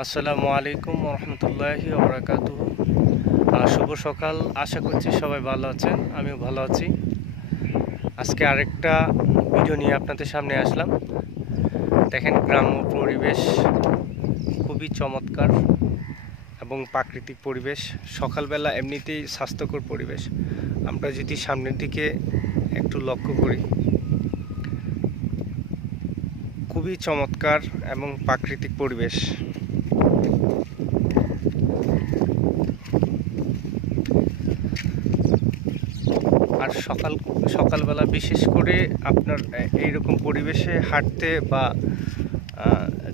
আসসালামু আলাইকুম রহমতুল্লাহি ওবরাকাতুহু। শুভ সকাল। আশা করছি সবাই ভালো আছেন, আমিও ভালো আছি। আজকে আরেকটা ভিডিও নিয়ে আপনাদের সামনে আসলাম। দেখেন, গ্রাম্য পরিবেশ খুবই চমৎকার এবং প্রাকৃতিক পরিবেশ। সকালবেলা এমনিতেই স্বাস্থ্যকর পরিবেশ। আমরা যদি সামনের দিকে একটু লক্ষ্য করি, খুবই চমৎকার এবং প্রাকৃতিক পরিবেশ। আর সকালবেলা বিশেষ করে আপনার এইরকম পরিবেশে হাঁটতে বা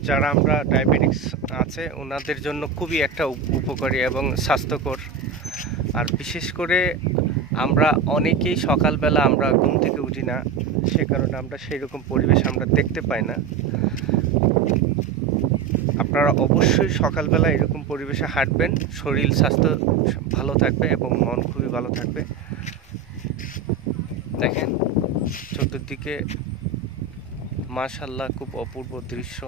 যারা আমরা ডায়াবেটিক্স আছে ওনাদের জন্য খুবই একটা উপকারী এবং স্বাস্থ্যকর। আর বিশেষ করে আমরা অনেকেই সকালবেলা আমরা ঘুম থেকে উঠি না, সে কারণে আমরা সেই রকম পরিবেশ আমরা দেখতে পাই না। আপনারা অবশ্যই সকালবেলা এরকম পরিবেশে হাঁটবেন, শরীর স্বাস্থ্য ভালো থাকবে এবং মন খুবই ভালো থাকবে। দেখেন চতুর্দিকে মাশাআল্লাহ খুব অপূর্ব দৃশ্য।